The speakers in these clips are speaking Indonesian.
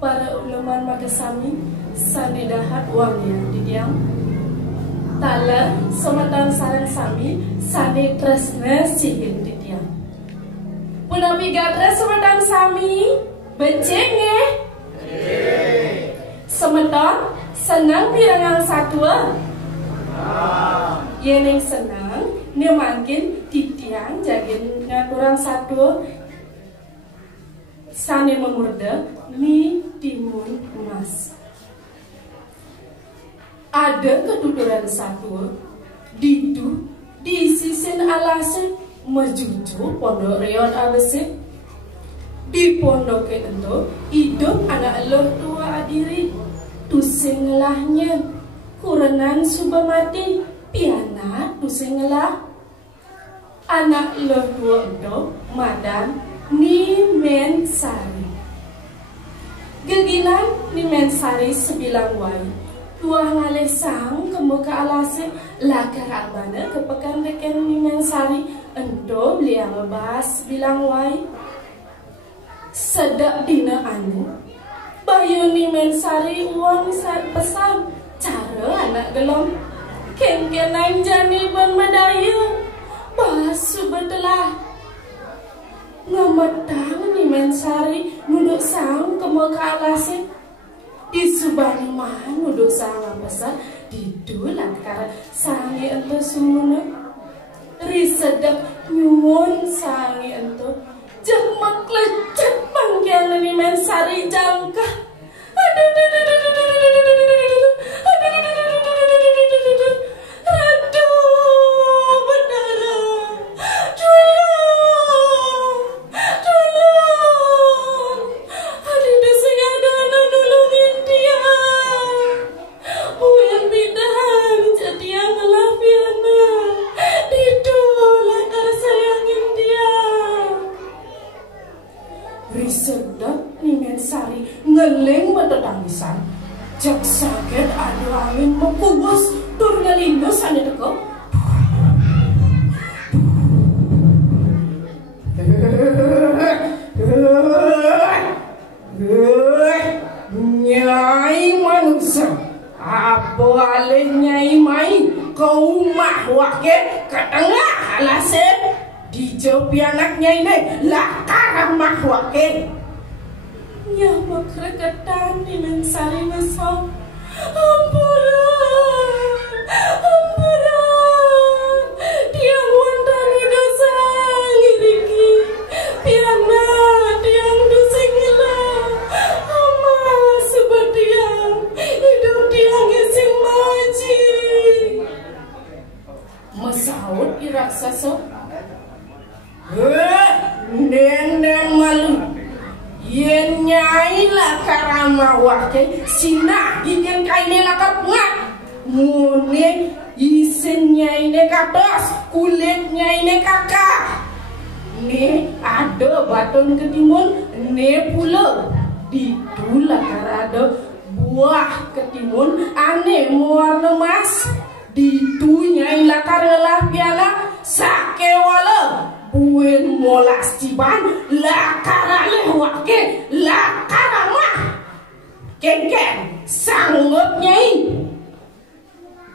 para ulaman makasami sani dahat uangnya di diang tala sematan sarang sami sani tresna sihin di diang punapi gatra sematan sami bencenge sematan senang birangang satua yeneng senang ni makin titiang jagin ngaturang satu sani memurda ni timun emas. Ada ketuturan satu ditu di sisin alase mejuju pondok reon abese di pondok itu hidup anak loh tua adiri tusing ngelahnya kurenan suba mati piana tusing ngelah anak loh tua itu madan ni mensari gegilan ni mensari sebilang wai dua ngalesang ke muka alase lakar abana ke pekan deken ni mensari endo beliau bahas bilang wai sedap dina anu bayu ni mensari uang saat pesan cara anak gelom ken-kenan jani ban madaya bahas subetelah ngamatang ni mensari nuduk sang ke muka alase di subani mah nuduk sang besar di dulan karena sangi ento sumuna risedap nyuwun sangi ento jemak lecet panggilan ni mensari jangka ngeleng bertetangisan jak sakit adu angin mekubus tur ngelindus ane teko nyai manusia apa alih nyai mai kau mah wake ke tengah alase dijawab anaknya ini lakar mah wake nyamak reketan di mensari mesok ampuran tiang wantan udah sangiriki piana tiang dusingila ama sebab tiang hidup tiang ising maji mesaut iraksasa nendeng malu yen nyai lah karama wake sina ikan kaine lakar ngat mune isen nyai ne kados kulit nyai ne kakak ne ada baton ketimun ne pula di dula ada buah ketimun ane warna emas di tu nyai lakar ngelah piala sake wala buen molas ciban lakar aleh wake lakar mah ken sanggup nyai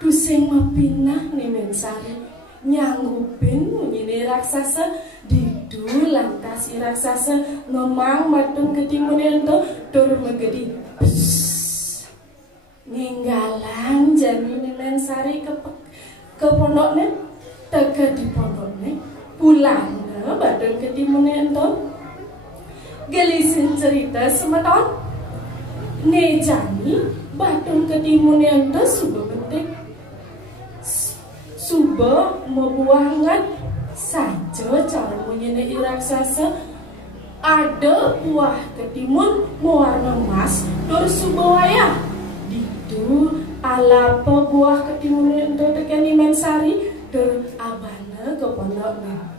tusing mapinah ni mensari nyanggupin ini raksasa didu lantas raksasa ngomang matung ketimun ento tur megedi ninggalan jani ni mensari ke pondoknya teka di pondoknya pulang badan ketimun ento gelisin cerita semeton nejani badan ketimun ento subuh bentik subuh membuangan saja cara menyene raksasa ada buah ketimun mewarna emas tur subuh wayah ditu alapa buah ketimun ento tekani mensari tur abana ke pondoknya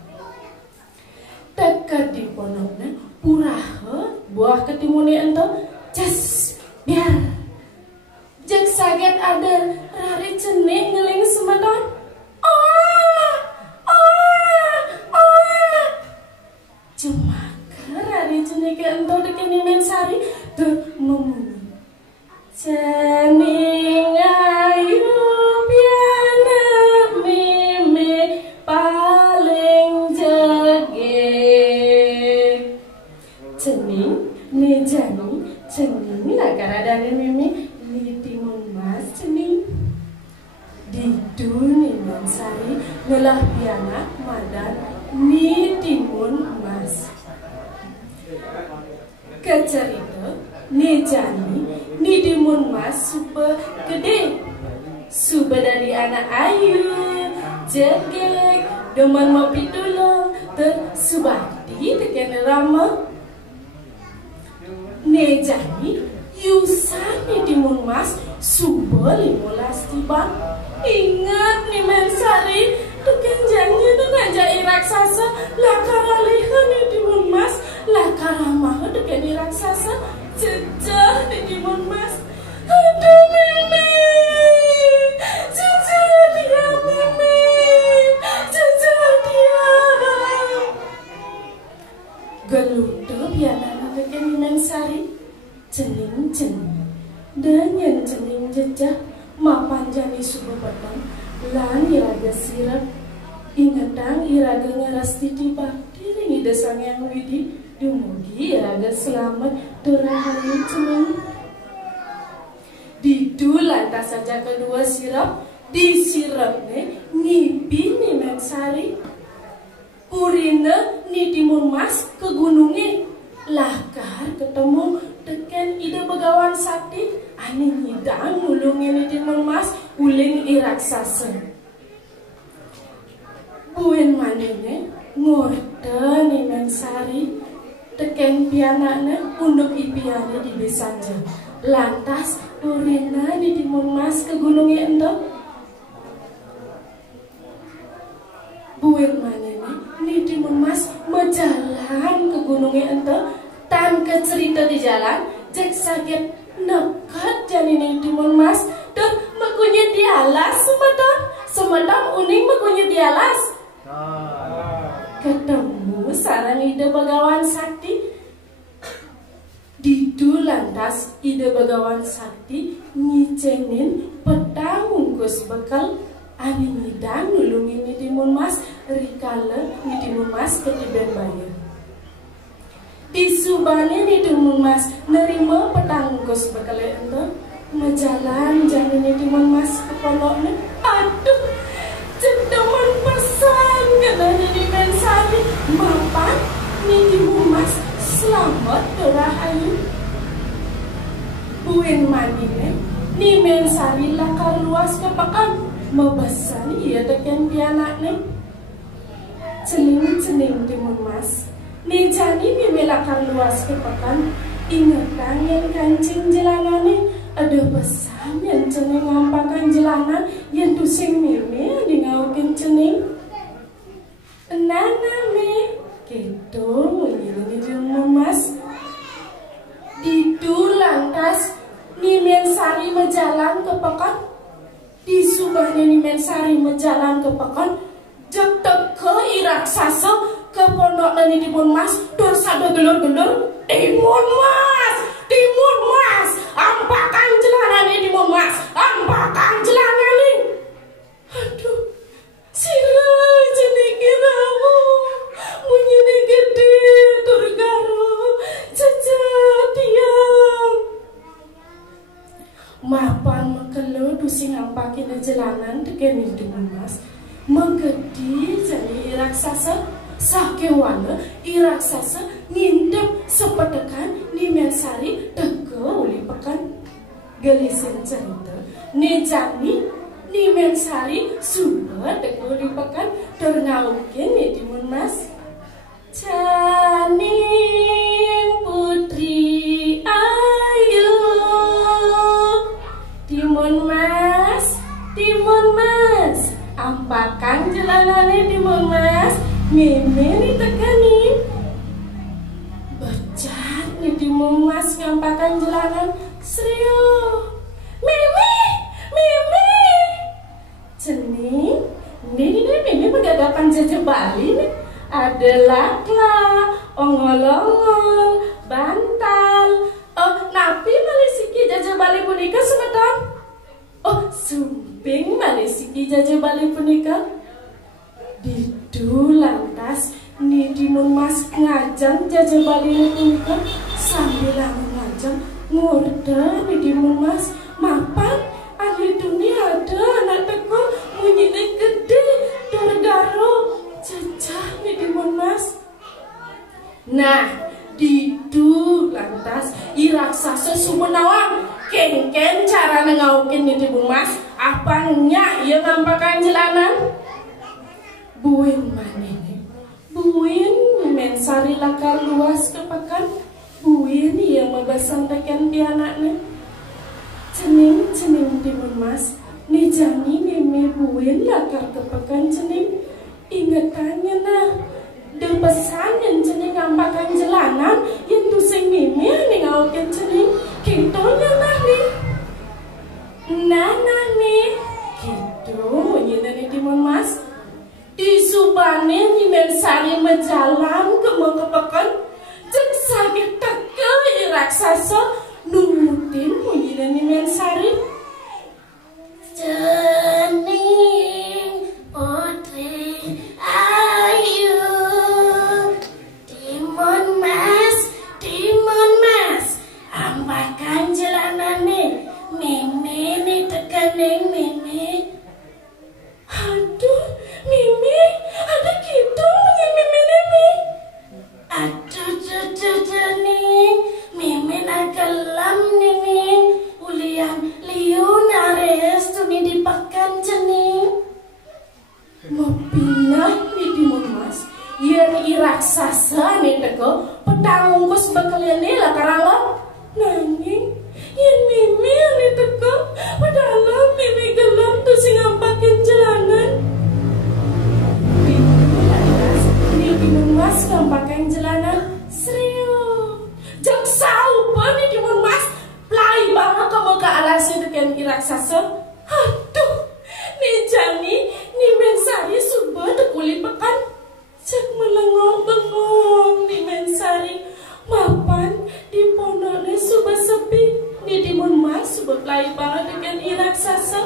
dekat di pondoknya puraha buah ketimun ento jas biar jak saget ada rari cenik ngeling semeton cuma rari cenik ento dekani mensari tur Cening ayu piana meme paling jege. Cening ne jani cening lah karadane meme ni timun mas cening. Didu ni mansari ngelah piana madan ni timun mas. Kecerita ni jani ni timun mas super gede. Super dari anak ayu jegek demen mopi tulung tersubati teken rama. Ne jani yusan ni timun mas super 15 tiba. Ingat nih mensari teken janji tu ngajai raksasa lakara liha ni timun mas lakara mah teken raksasa jejah ni timun mas. Aduh meme jejah dia meme jejah dia geluda biana teken mensari cening cening dan yang cening jejah mapan jani subuh petang lan iraga sirap ingatang iraga ngeras tiba diringi desang yang widi dumugi iraga selamat turahayu cening. Didu lantas saja kedua sirap disirap ne ngipi ni mensari purina ni timun mas ke gunungnya lakar ketemu teken ide begawan sakti ani nyidang nulungin ni timun mas uling iraksasa. Buen manene ngorte ni mensari teken pianane unduk ipiane di besanja. Lantas purina ni timun mas ke gunungnya endo. Buen manene ni timun mas mejalan ke gunungnya endo. Tan ke cerita di jalan cek sakit nekat jani ning timun mas dan makunya dialas semedan uning makunya dialas ketemu sarang ide begawan sakti. Didu lantas ide begawan sakti ngicengin petang ungkus bekal ani ngidang nulungin ni timun mas rikala ni timun mas ketiben bayar. Disubane ni timun mas nerima petang ungkus bekal ente mejalan jani ni timun mas ke pondoknya. Aduh cedeman pesan katanya di mensari mapan ni timun mas selamat dorahayu. Buen manine ni mensari lakar luas kepakan mebesan ia teken pianakne celing-celing timun mas ni jani ni lakar luas kepakan ingatkan yang kancing jelanane ada pesan yang cening ngampakan jelanan yang tusing meme di ngaukin cening nana me gitu mengiringi timun mas. Didu lantas ni mensari menjalan ke pekan disubahnya ni mensari menjalan ke pekan jetek ke iraksasa ke pondok nani timun mas dorsada gelur-gelur timun mas ampakan jelanane timun mas ampakan jelanane. Aduh sirai jenik kiramu munyini gede turgaro jejadian mapan mekelo dusing ampakin jalanan teken timun mas menggedi jadi iraksasa sakewana iraksasa ngindep sepetekan ni mensari teke uli pekan gelisin cerita ni jani ni mensari sudah teke uli pekan ternaukin ni timun mas. Caning putri ayu timun mas ampakan jelanane timun mas meme ni tekani becat ni timun mas ngampakan jelanan serio meme cening ini meme menggagapan jajah Bali nih ada lakla ongol-ongol bantal napi malisiki jajah Bali punika ijaja balik punika. Didu lantas Nidimun Mas ngajang jaja balik punika sambil ngajang ngurda Nidimun Mas mapan ahli dunia ada anak teko munyine gede dorgaro jajah Nidimun Mas. Nah didu lantas iraksasa sumenawang kengken cara ngaukin Nidimun Mas apanya ia ngampakan jalanan buin manene buin mensari lakar luas kepakan buin ia mabasang tekan di anaknya cening Nidimun Mas nih jani meme buin lakar kepakan cening ingatannya nah dan pesan yang cening ngampakan jalanan yang tu sing meme nih ngaukin cening kintonya nah nih nah nih gitu nyina Nidimun Mas di subane mimen sari menjalan kepekan cek sakit teke raksasa numutin nyina mimen sari cening putri ayu Timun Mas ampakan jalanane meme nih tekaning meme aduh meme ada gitu meme nih aduh nih meme nagalam nih ulian liun ares tuh nih dipakan cening mau pindah Nidimun Mas yen iraksasa nih teko petang ungkus bekalian nih lah karalo nanging yen meme nih teko padahal meme gelam tuh sing ngampakin jalanan Nidimun Mas ngampakin jalanan serius jaksau pa Nidimun Mas play banget kamu ke alasnya tekan iraksasa aduh nih jani nih mensari subah tekuli pekan cek melengong-bengong nih mensari mapan di pondoknya subah sepi Nidimun Mas subah play banget tekan iraksasa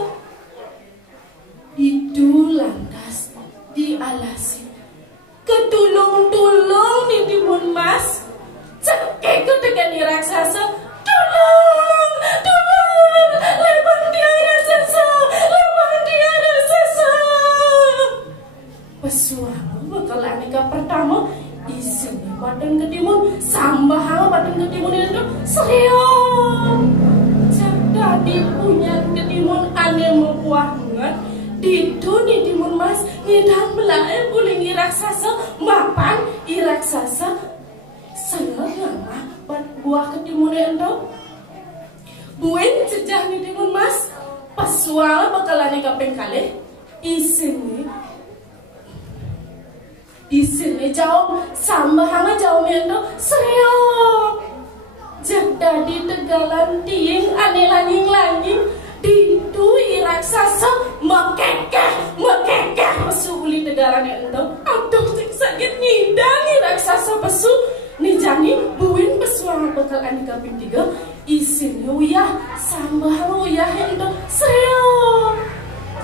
didu lantas di alasi ketulung-tulung Nidimun Mas cekek tekan iraksasa tulung lebang dia raksasa pesuang bakal aneka pertama isini badan ketimun sambah badan ketimun itu serius jadi punya ketimun aneh mempuangan didu Nidimun Mas ngidam belae buling iraksasa mapan iraksasa senengah buah ketimun itu buin jejah Nidimun Mas pesuang bakalan kaping kali isini jauh sambahana jauh itu serius jadi tegalan tiing aneh langing didu iraksasa mekekeh pesu uli tegalan itu aduh sakit ngidang iraksasa pesu nih jani buin pesuang bakal aneh kaping 3 isin uyah sambah uyah itu serius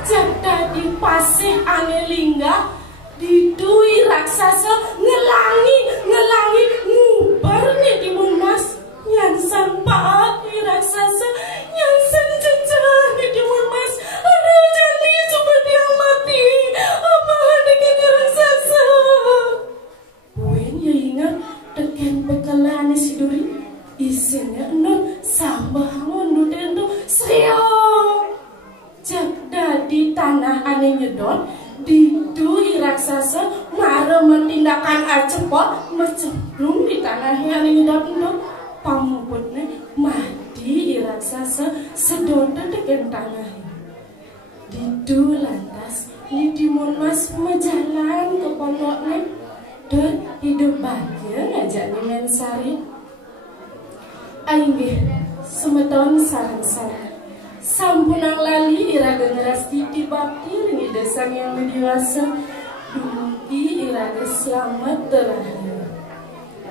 jadi pasih aneh lingga didu iraksasa ngelangi ngubar Nidimun Mas nyansan paat iraksasa nyansan jejah Nidimun Mas aduh jani coba dia mati apa dengan iraksasa buin ya ingat tekan bekalan si duri isinya nun sambah ngundu itu serius jadi di tanah aneh nyedot didu iraksasa mara mentindakan acepot mencemplung di tanahnya aneh nyedot itu pamuputnya mati iraksasa sedota tekan tanah didu lantas Nidimun Mas menjalan ke pondoknya dan hidup bahagia ngajak di mensari ainggih semeton sarang-sarang sampunang lali ira generasi dibakti ringi desang yang dewasa dumugi ira selamat terakhir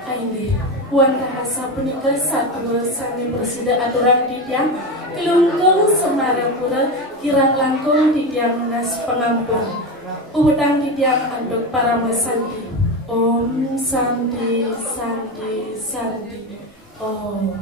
ainggih puan rahasa penikah satu sani bersida aturan titiang kelungkung semarapura kirang langkung di tiang nas pengampun udang di tiang anduk para mesandi. Om Santi Santi Santi Om.